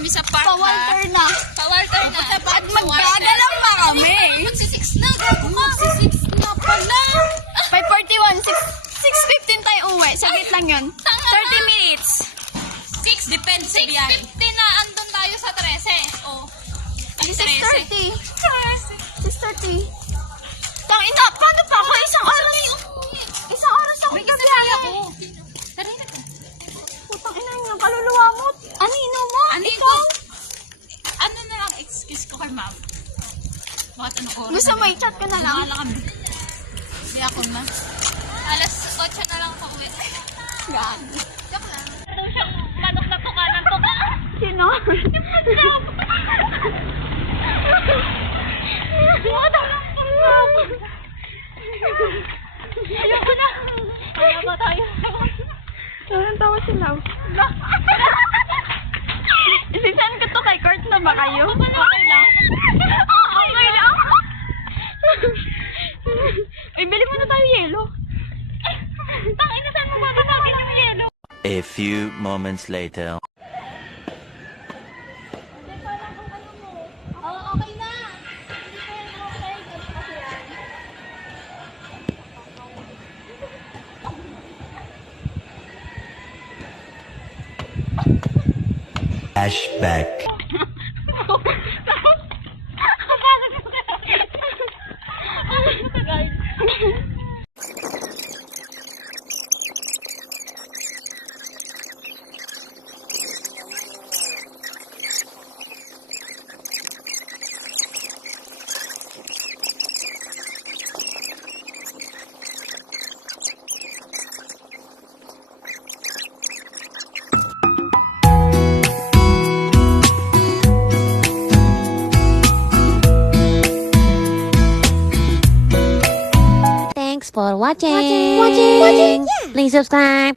kami sa park, Pa-Walter na. Pa-Walter na. At magdadalang pa kami. Magsi-6 na. Magsi-6 na pala. 5:41, 6:15 tayo uwi. Saglit lang yun. 30 minutes. 6, depende sa biyahe. 6:50 na andun tayo sa 13. Oh. 6:30. 6:30. Tangina, paano pa ako? Isang oras. Isang oras ako gabiyahe. Tara na. Putang ina niyo, kaluluwa mo. Anino mo? Anino? Ikaw? Ano na lang excuse ko kay ma'am? Bakit ano oras? Gusto mo, i-chat ko na lang. Nakala kami. Hindi ako na. Alas 8 na lang ako uwi. Gaan. Joke lang. Ano siyang manok na tukanan to ka? Sino? Ayoko na. Kaya ba tayo? Parang tawa sila. Isisan ko to kay Kurt na ba kayo? Okay lang. Okay lang? Ay, bili mo na tayo yelo. Tangina, saan mo babasagin yung yelo? A few moments later. Oo, okay na. Hindi pa yan okay. Kasi yan. Flashback. Thanks for watching. Please subscribe.